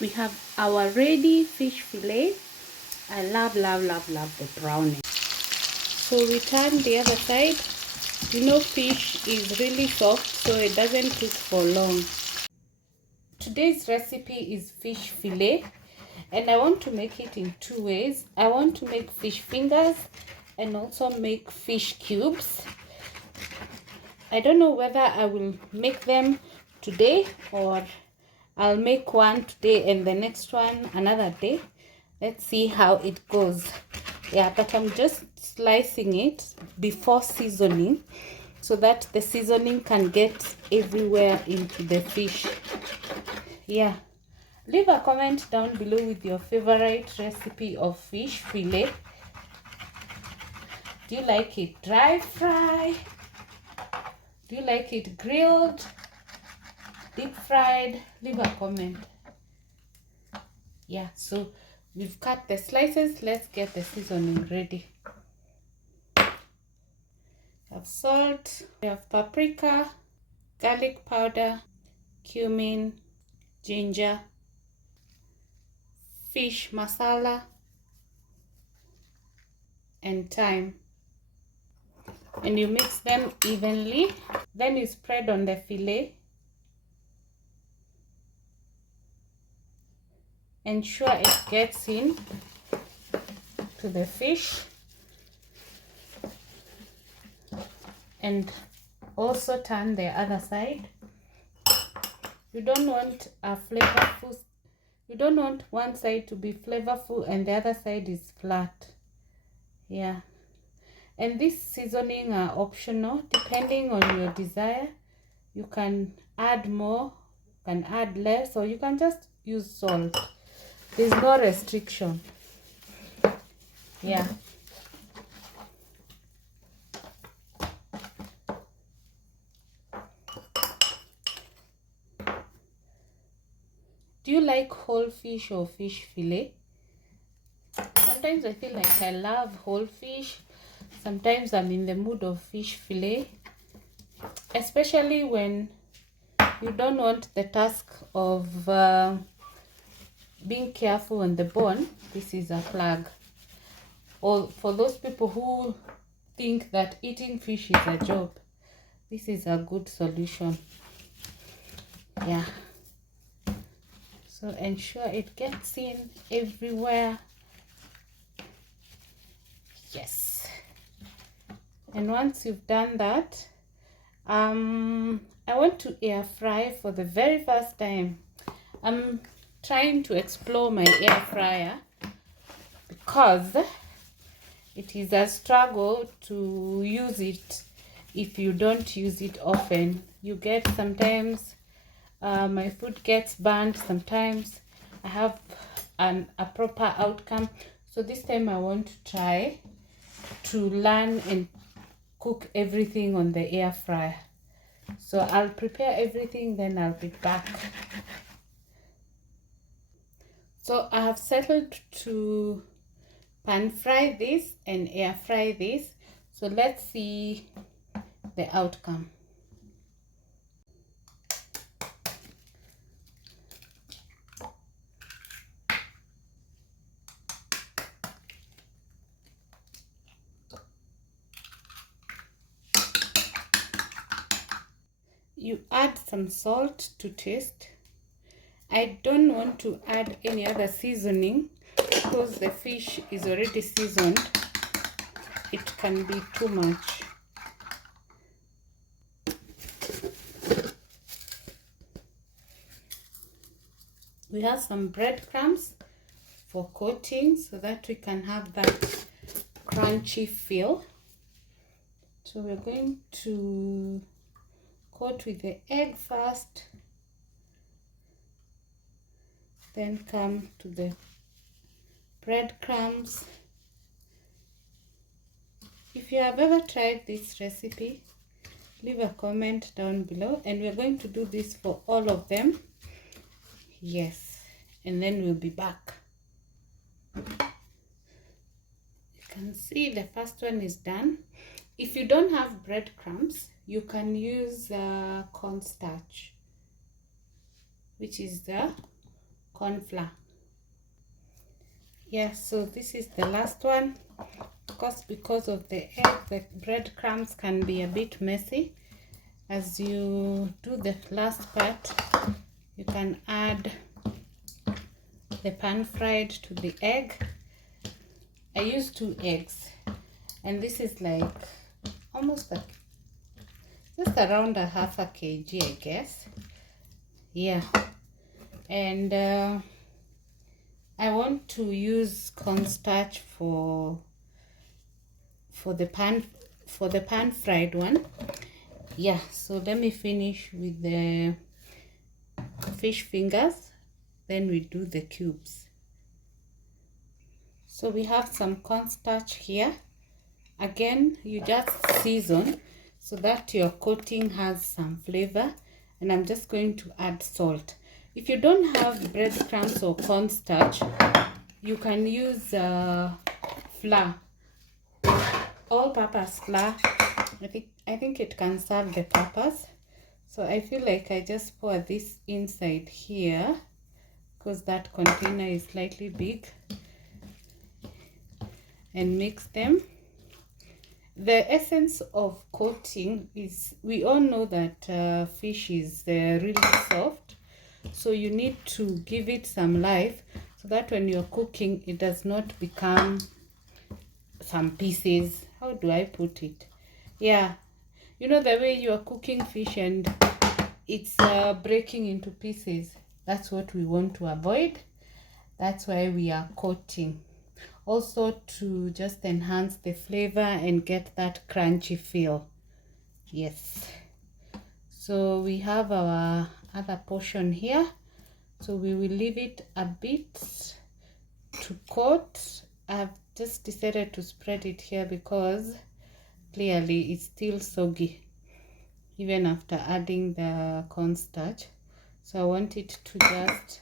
We have our ready fish fillet. I love the browning. So we turn the other side. You know, fish is really soft, so it doesn't cook for long. Today's recipe is fish fillet, and I want to make it in two ways. I want to make fish fingers and also make fish cubes. I don't know whether I will make them today or I'll make one today and the next one another day. Let's see how it goes. Yeah, but I'm just slicing it before seasoning so that the seasoning can get everywhere into the fish. Yeah, leave a comment down below with your favorite recipe of fish fillet. Do you like it dry fry? Do you like it grilled, deep fried? Leave a comment. Yeah, so we've cut the slices. Let's get the seasoning ready. We have salt, we have paprika, garlic powder, cumin, ginger, fish masala, and thyme. And you mix them evenly. Then you spread on the fillet. Ensure it gets in to the fish. And also turn the other side. You don't want a flavorful, you don't want one side to be flavorful and the other side is flat. Yeah. And this seasoning are optional depending on your desire. You can add more, you can add less, or you can just use salt. There's no restriction. Yeah. Do you like whole fish or fish fillet? Sometimes I feel like I love whole fish. Sometimes I'm in the mood of fish fillet, especially when you don't want the task of being careful on the bone. This is a plug. Or for those people who think that eating fish is a job, this is a good solution. Yeah. So ensure it gets in everywhere. Yes. And once you've done that, I want to air fry for the very first time. I'm trying to explore my air fryer because it is a struggle to use it if you don't use it often. You get sometimes my food gets burnt, sometimes I have a proper outcome. So this time I want to try to learn and cook everything on the air fryer. So I'll prepare everything, then I'll be back. So I have settled to pan fry this and air fry this. So let's see the outcome. You add some salt to taste. I don't want to add any other seasoning because the fish is already seasoned. It can be too much. We have some breadcrumbs for coating so that we can have that crunchy feel. So we're going to coat with the egg first, then come to the breadcrumbs. If you have ever tried this recipe, leave a comment down below, and we're going to do this for all of them. Yes, and then we'll be back. You can see the first one is done. If you don't have breadcrumbs, you can use cornstarch, which is the corn flour. Yeah, so this is the last one. Of course, because of the egg, the breadcrumbs can be a bit messy. As you do the last part, you can add the pan fried to the egg. I use 2 eggs, and this is like almost like just around a half a kg, I guess. Yeah, and I want to use cornstarch for the pan fried one. Yeah, so let me finish with the fish fingers, then we do the cubes. So we have some cornstarch here. Again, you just season so that your coating has some flavor, and I'm just going to add salt. If you don't have breadcrumbs or cornstarch, you can use flour, all-purpose flour. I think it can serve the purpose. So I feel like I just pour this inside here because that container is slightly big, and mix them. The essence of coating is, we all know that fish is really soft, so you need to give it some life so that when you're cooking it does not become some pieces. How do I put it? Yeah, you know the way you are cooking fish and it's breaking into pieces. That's what we want to avoid. That's why we are coating. Also to just enhance the flavor and get that crunchy feel. Yes. So we have our other portion here. So we will leave it a bit to coat. I've just decided to spread it here because clearly it's still soggy even after adding the cornstarch. So I want it to just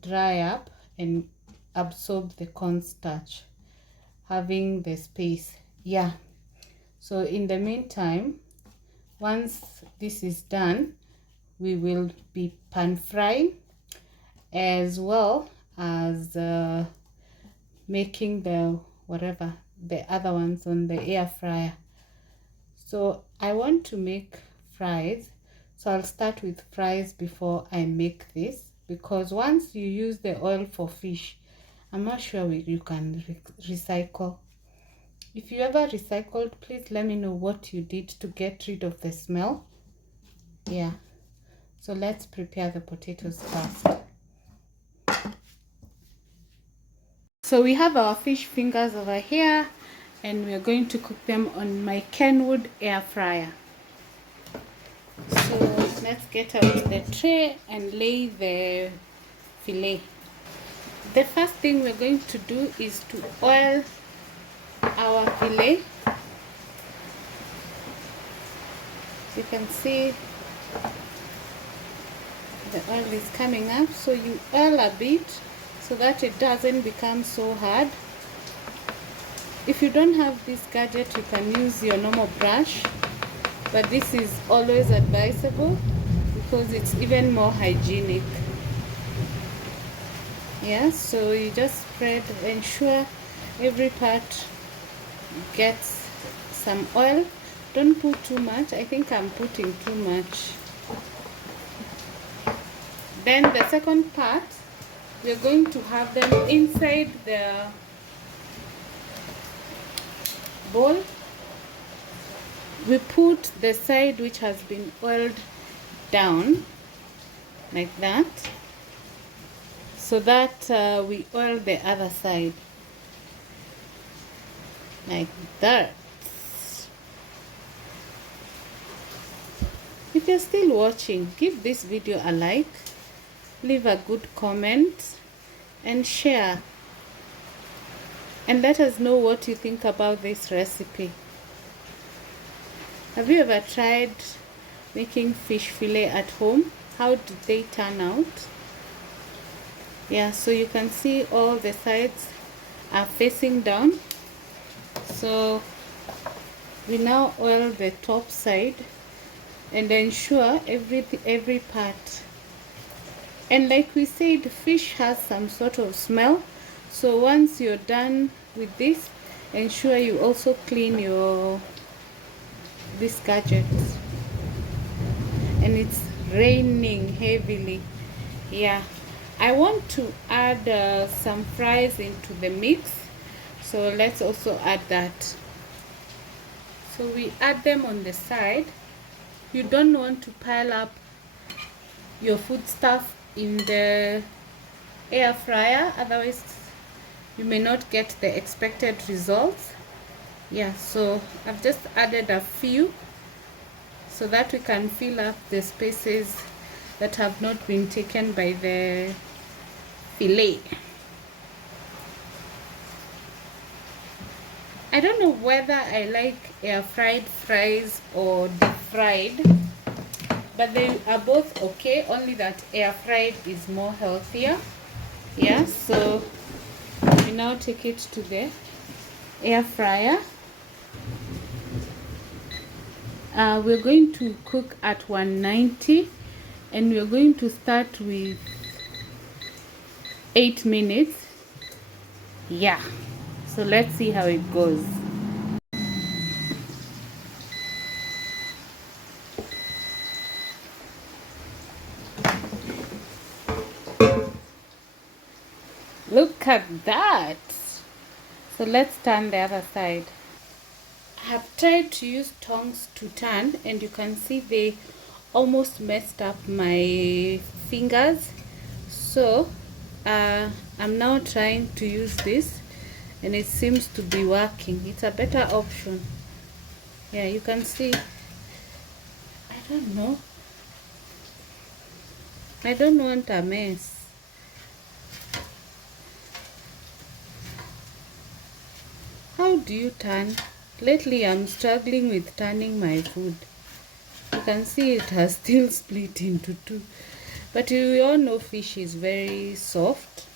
dry up and absorb the cornstarch, having the space. Yeah, so in the meantime, once this is done, we will be pan frying as well as making the other ones on the air fryer. So I want to make fries, so I'll start with fries before I make this, because once you use the oil for fish, I'm not sure you can recycle. If you ever recycled, please let me know what you did to get rid of the smell. Yeah, so let's prepare the potatoes first. So we have our fish fingers over here, and we're going to cook them on my Kenwood air fryer. So let's get out the tray and lay the fillet. The first thing we're going to do is to oil our fillet. You can see the oil is coming up, so you oil a bit so that it doesn't become so hard. If you don't have this gadget, you can use your normal brush, but this is always advisable because it's even more hygienic. Yeah, so you just spread, ensure every part gets some oil. Don't put too much. I think I'm putting too much. Then the second part, we're going to have them inside the bowl. We put the side which has been oiled down like that, so that we oil the other side like that. If you're still watching, give this video a like, leave a good comment and share, and let us know what you think about this recipe. Have you ever tried making fish fillet at home? How did they turn out? Yeah, so you can see all the sides are facing down. So we now oil the top side and ensure every part And like we said, fish has some sort of smell, so once you're done with this, ensure you also clean your these gadgets. And it's raining heavily. Yeah, I want to add some fries into the mix, so let's also add that. So we add them on the side. You don't want to pile up your food stuff in the air fryer, otherwise you may not get the expected results. Yeah, so I've just added a few so that we can fill up the spaces that have not been taken by the fillet. I don't know whether I like air fried fries or deep fried, but they are both okay, only that air fried is more healthier. Yeah, so we now take it to the air fryer. We're going to cook at 190, and we're going to start with 8 minutes. Yeah, so let's see how it goes. Look at that. So let's turn the other side. I have tried to use tongs to turn, and you can see they almost messed up my fingers. So I'm now trying to use this, and it seems to be working. It's a better option. Yeah, you can see. I don't know. I don't want a mess. How do you turn? Lately I'm struggling with turning my food. You can see it has still split into two. But you all know fish is very soft.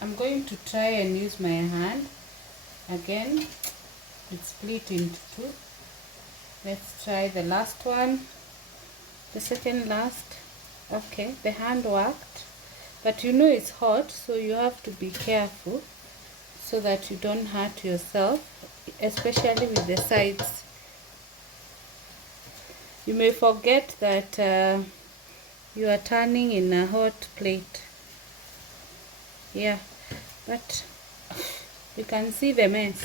I'm going to try and use my hand. Again, it's split into two. Let's try the last one. The second last. Okay, the hand worked. But you know it's hot, so you have to be careful so that you don't hurt yourself, especially with the sides. You may forget that you are turning in a hot plate. Yeah, but you can see the mess.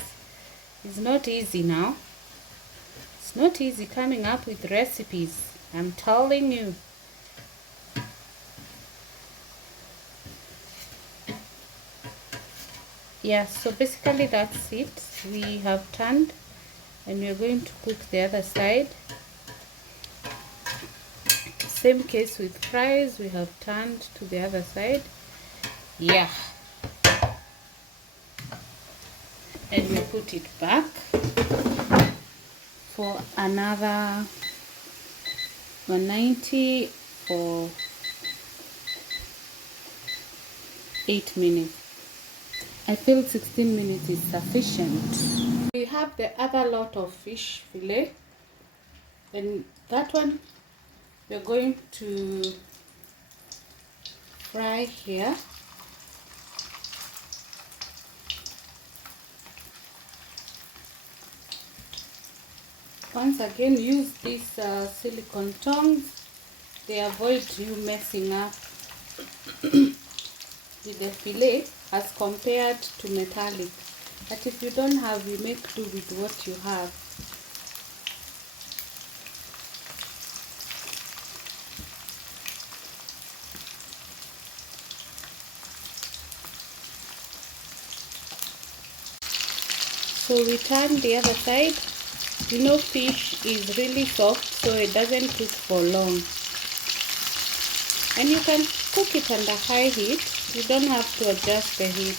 It's not easy now. It's not easy coming up with recipes, I'm telling you. Yeah, so basically that's it. We have turned, and we're going to cook the other side. Same case with fries, we have turned to the other side. Yeah, and we put it back for another 190 for 8 minutes. I feel 16 minutes is sufficient. We have the other lot of fish fillet, and that one we're going to fry here. Once again, use these silicone tongs. They avoid you messing up with the fillet as compared to metallic. But if you don't have, you make do with what you have. So we turn the other side. You know, fish is really soft, so it doesn't cook for long. And you can cook it under high heat. You don't have to adjust the heat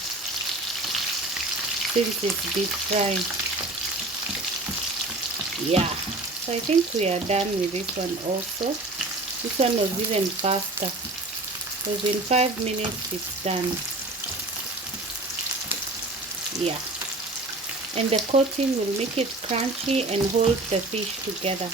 since it's deep frying. Yeah, so I think we are done with this one also. This one was even faster. Within 5 minutes it's done. Yeah, and the coating will make it crunchy and hold the fish together.